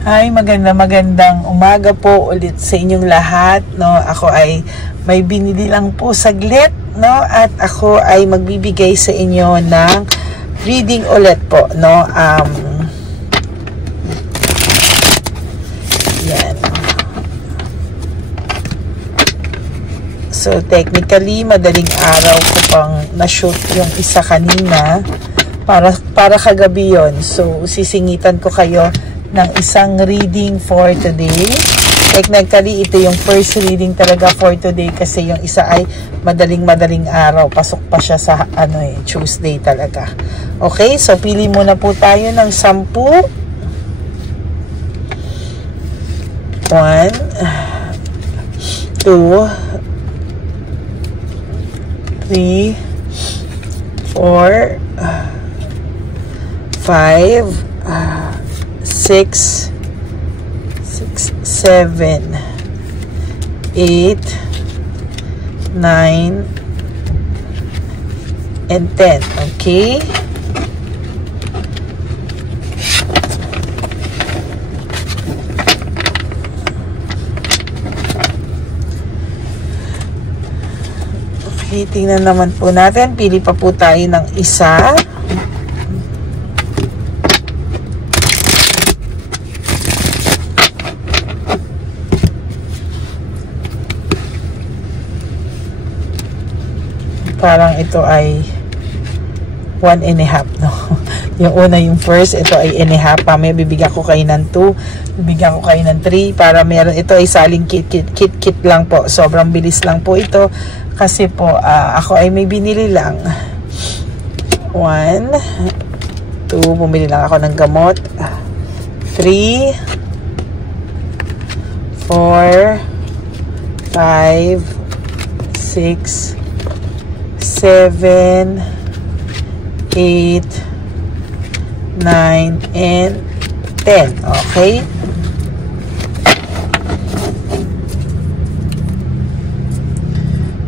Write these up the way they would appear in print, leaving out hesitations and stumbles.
Hi, magandang umaga po ulit sa inyong lahat, no? Ako ay may binili lang po saglit, no? At ako ay magbibigay sa inyo ng reading ulit po, no? Yan. So, technically, madaling araw ko pang na-shoot yung isa kanina para kagabi yon. So, sisingitan ko kayo ng isang reading for today. Technically, ito yung first reading talaga for today kasi yung isa ay madaling araw. Pasok pa siya sa Tuesday talaga. Okay, so pili muna po tayo ng 10. 1, 2, 3, 4, 5, 6, 7, 8, 9, and 10. Okay? Okay, tingnan naman po natin. Pili pa po tayo ng isa. Parang ito ay 1.5, no? Yung una, yung first, ito ay 1.5. May bibigyan ko kayo ng 2, bibigyan ko kayo ng 3 para meron. Ito ay saling kit lang po. Sobrang bilis lang po ito kasi po ako ay may binili lang. 1, 2, bumili lang ako ng gamot. 3, 4, 5, 6, 7, 8, 9, and 10. Okay?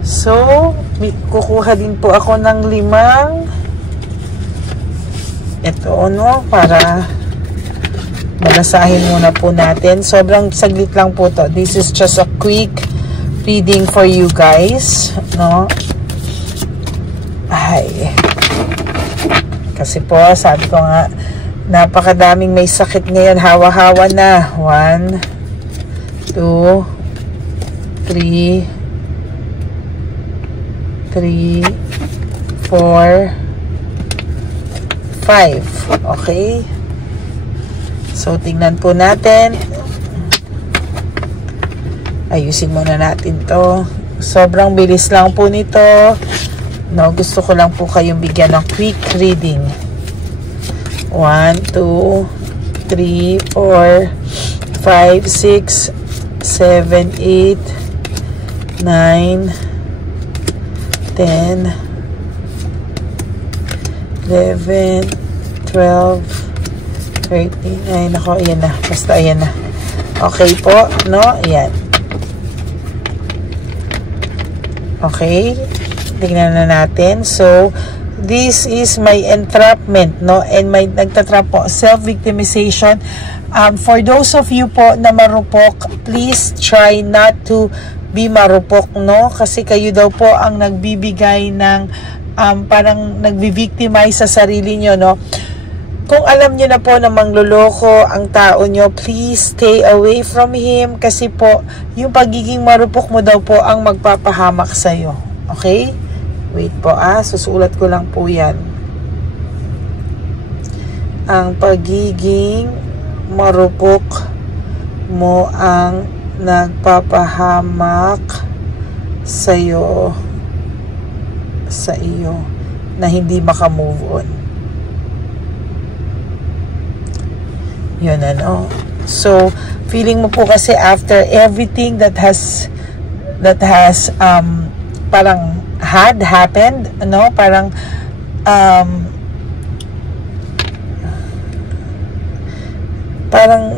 So, kukuha din po ako ng 5. Ito, no? Para malasahin muna po natin. Sobrang saglit lang po to. This is just a quick reading for you guys, no? Ay, kasi po, sabi ko nga, napakadaming may sakit ngayon. Hawa-hawa na. 1, 2, 3, 4, 5. Okay? So, tingnan po natin. Ayusin muna natin to. Sobrang bilis lang po nito. No, gusto ko lang po kayong bigyan ng quick reading. 1, 2, 3, 4, 5, 6, 7, 8, 9, 10, 11, 12, 13. Ay, nako, ayan na. Basta, ayan na. Okay po, no? Ayan. Okay. Tingnan na natin. So, this is my entrapment, no? And may nagtatrap po, self-victimization. For those of you po na marupok, please try not to be marupok, no? Kasi kayo daw po ang nagbibigay ng, parang nagbi-victimize sa sarili nyo, no? Kung alam nyo na po na mangloloko ang tao nyo, please stay away from him. Kasi po, yung pagiging marupok mo daw po ang magpapahamak sa'yo. Okay? Wait po, susulat ko lang po yan. Ang pagiging marupok mo ang nagpapahamak sa iyo na hindi makamove on. Yun, ano. So, feeling mo po kasi after everything that has parang had happened, no? Parang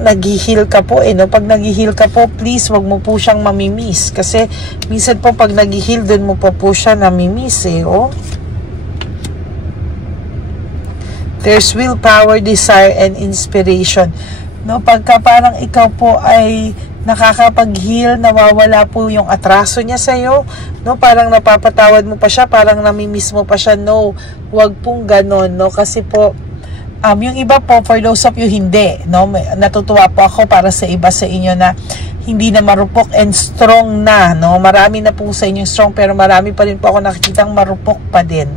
nag-heal ka po, no? Pag nag-heal ka po, please, wag mo po siyang mamimiss. Kasi, minsan po, pag nag-heal, dun mo po siya namimiss, oh. There's willpower, desire, and inspiration. no? Pagka parang ikaw po ay nakakapag-heal, nawawala po yung atraso niya sa'yo, no? Parang napapatawad mo pa siya, parang namimiss mo pa siya. No, wag pong ganon, no? Kasi po, yung iba po, for those of you hindi, no? Natutuwa po ako para sa iba sa inyo na hindi na marupok and strong na, no? Marami na po sa inyo strong, pero marami pa rin po ako nakikitang marupok pa din.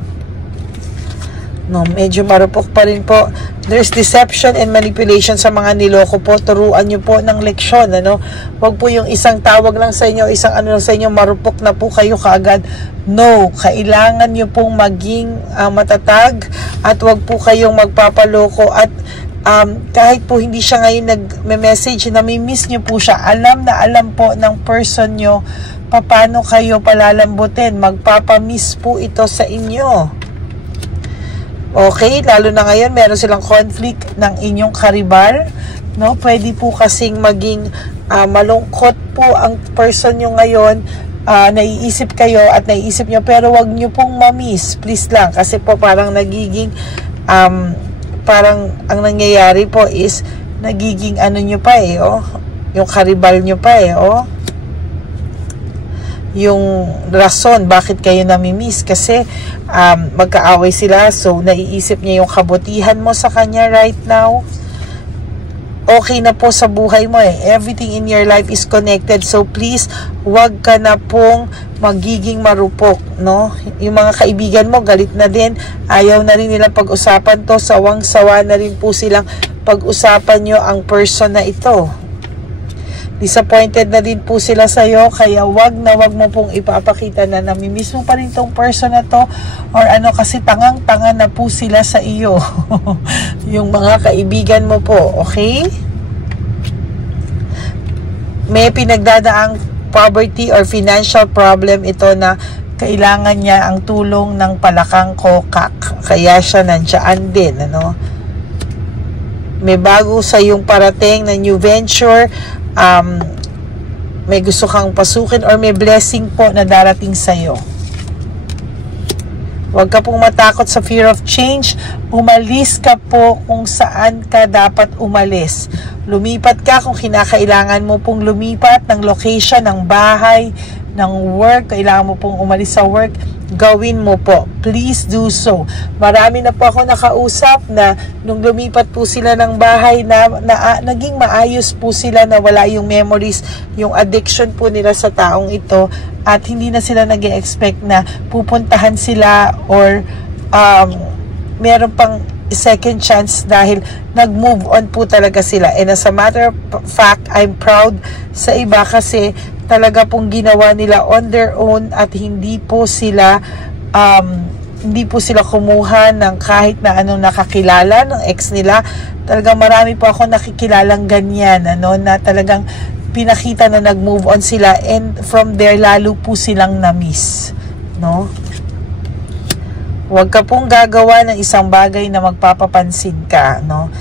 No, medyo marupok pa rin po. There's deception and manipulation sa mga niloko po. Turuan nyo po ng leksyon, ano? Wag po yung isang tawag lang sa inyo, isang ano lang sa inyo, marupok na po kayo kaagad. No, kailangan nyo pong maging matatag at wag po kayong magpapaloko at kahit po hindi siya ngayon nag-message, nami-miss nyo po siya. Alam na alam po ng person nyo paano kayo palalambutin. Magpapamiss po ito sa inyo. Okay, lalo na ngayon meron silang conflict ng inyong karibal, no? Pwede po kasing maging malungkot po ang person nyo ngayon, naiisip kayo at naiisip nyo, pero wag nyo pong mamiss, please lang, kasi po parang nagiging parang ang nangyayari po is nagiging ano nyo pa eh, oh, yung karibal nyo pa eh, oh, yung rason bakit kayo namimiss kasi magkaaway sila, so naiisip niya yung kabutihan mo sa kanya right now. Okay na po sa buhay mo eh, everything in your life is connected, so please wag ka na pong magiging marupok, no? Yung mga kaibigan mo galit na din, ayaw na rin nila pag-usapan to, sawang-sawa na rin po silang pag-usapan nyo ang person na ito. Disappointed na din po sila sa'yo, kaya wag mo pong ipapakita na namimiss mo pa rin tong person na to, or ano, kasi tangang-tanga na po sila sa iyo. Yung mga kaibigan mo po, okay? May pinagdadaang poverty or financial problem ito na kailangan niya ang tulong ng palakang kokak, kaya siya nandiyan din, ano? May bago sa yung parating na new venture, may gusto kang pasukin or may blessing po na darating sa'yo. Huwag ka pong matakot sa fear of change. Umalis ka po kung saan ka dapat umalis. Lumipat ka kung kinakailangan mo pong lumipat ng location, ng bahay, ng work. Kailangan mo pong umalis sa work. Gawin mo po. Please do so. Marami na po ako nakausap na nung lumipat po sila ng bahay na naging maayos po sila, na wala yung memories, yung addiction po nila sa taong ito, at hindi na sila nag-expect na pupuntahan sila or meron pang second chance dahil nag-move on po talaga sila. And as a matter of fact, I'm proud sa iba kasi talaga pong ginawa nila on their own at hindi po sila kumuha ng kahit na anong nakakilala ng ex nila. Talagang marami po ako nakikilalang ganyan, ano, na talagang pinakita na nag-move on sila, and from there lalo po silang na-miss, no? Huwag ka pong gagawa ng isang bagay na magpapapansin ka, no?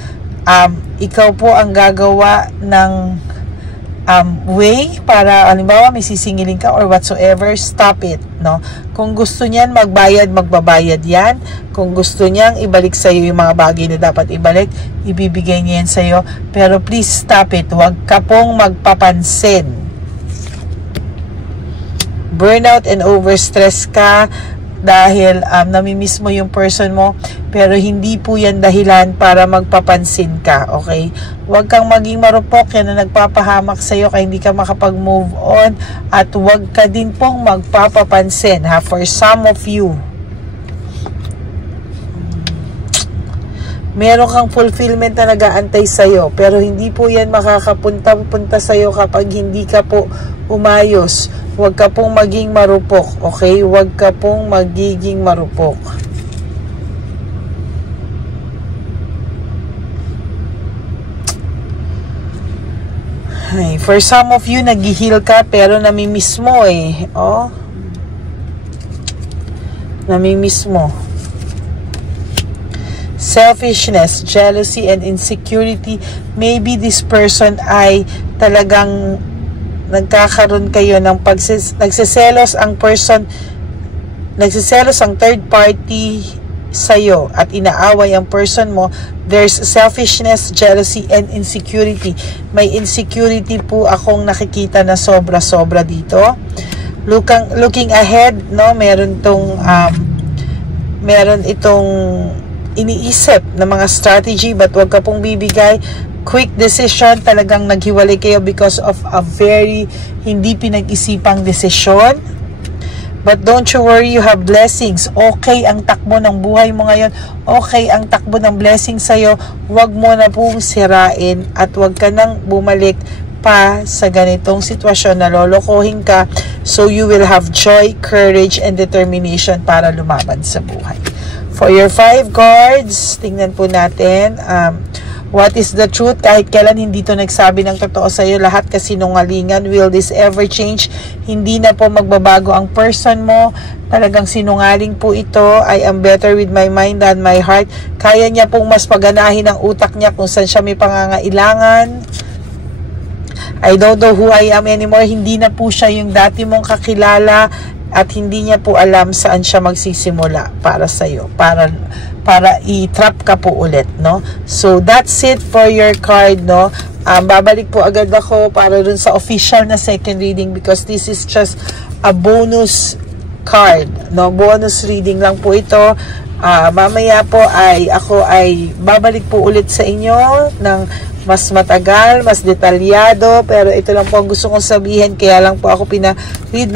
Ikaw po ang gagawa ng way para, halimbawa, may sisingilin ka or whatsoever, stop it, no? Kung gusto niyan magbayad, magbabayad yan. Kung gusto niyang ibalik sa'yo yung mga bagay na dapat ibalik, ibibigay niya yan sa'yo. Pero please stop it. Huwag ka pong magpapansin. Burnout and overstress ka dahil namimiss mo yung person mo, pero hindi po yan dahilan para magpapansin ka, okay? Huwag kang maging marupok, yan na nagpapahamak sa'yo kaya hindi ka makapag-move on, at huwag ka din pong magpapapansin, ha? For some of you, meron kang fulfillment na nag-aantay sa'yo, pero hindi po yan makakapunta sa'yo kapag hindi ka po umayos. Huwag ka pong maging marupok, okay? Huwag ka pong magiging marupok. Ay, for some of you, nag-heal ka pero namimiss mo eh. Oh. Namimiss mo. Selfishness, jealousy, and insecurity. Maybe this person ay talagang nagkakaroon kayo ng nagsiselos ang person, nagsiselos ang third party sa'yo at inaaway ang person mo, there's selfishness, jealousy, and insecurity. May insecurity po akong nakikita na sobra-sobra dito. Looking ahead, no, meron itong iniisip na mga strategy, but wag ka pong bibigay. Quick decision, talagang naghiwalay kayo because of a very hindi pinag-isipang desisyon. But don't you worry, you have blessings. Okay ang takbo ng buhay mo ngayon. Okay ang takbo ng blessing sa'yo. Huwag mo na pong sirain at huwag ka nang bumalik pa sa ganitong sitwasyon na lolokohin ka. So you will have joy, courage, and determination para lumaban sa buhay. For your 5 cards, tingnan po natin. What is the truth? Kahit kailan hindi to nagsabi ng totoo sa iyo, lahat kasinungalingan. Will this ever change? Hindi na po magbabago ang person mo. Talagang sinungaling po ito. I am better with my mind than my heart. Kaya niya pong mas paganahin ang utak niya kung saan siya may pangangailangan. I don't know who I am anymore. Hindi na po siya yung dati mong kakilala at hindi niya po alam saan siya magsisimula para sa iyo. Para i-trap ka po ulit, no? So, that's it for your card, no? Babalik po agad ako para dun sa official na second reading because this is just a bonus card, no? Bonus reading lang po ito. Mamaya po ako ay babalik po ulit sa inyo ng mas matagal, mas detalyado, pero ito lang po ang gusto kong sabihin, kaya lang po ako pina-read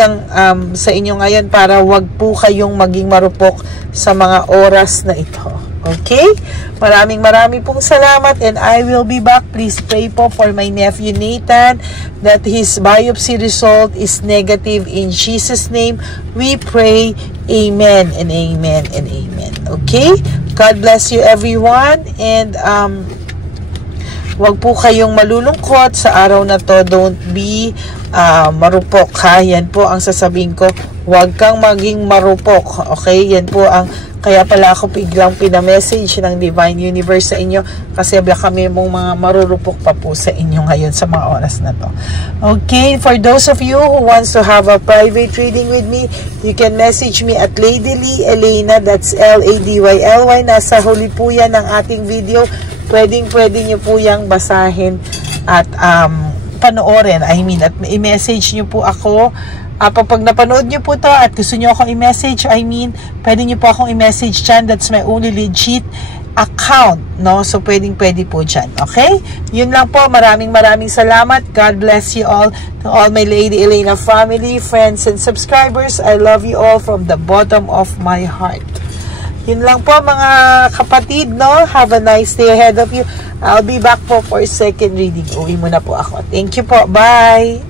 sa inyo ngayon para wag po kayong maging marupok sa mga oras na ito. Okay? Maraming pong salamat and I will be back. Please pray po for my nephew Nathan that his biopsy result is negative. In Jesus' name, we pray. Amen and amen and amen. Okay? God bless you everyone and wag po kayong malulungkot sa araw na to. Don't be marupok, ha? Yan po ang sasabihin ko. Wag kang maging marupok. Okay? Yan po ang kaya pala ako biglang pinamessage ng Divine Universe sa inyo kasi kami mong mga marurupok pa po sa inyo ngayon sa mga oras na to. Okay? For those of you who wants to have a private reading with me, you can message me at Lady Lee Elena. That's L-A-D-Y-L-Y. Nasa huli po yan ng ating video. Pwede nyo po yung basahin at panoorin. At i-message nyo po ako. Pag napanood nyo po to at gusto nyo akong i-message, pwede nyo po akong i-message dyan. That's my only legit account, no? So, pwede po dyan. Okay? Yun lang po. Maraming salamat. God bless you all. To all my Lady Elena family, friends, and subscribers, I love you all from the bottom of my heart. Yun lang po mga kapatid, no? Have a nice day ahead of you. I'll be back po for second reading. Uwi muna po ako. Thank you po. Bye!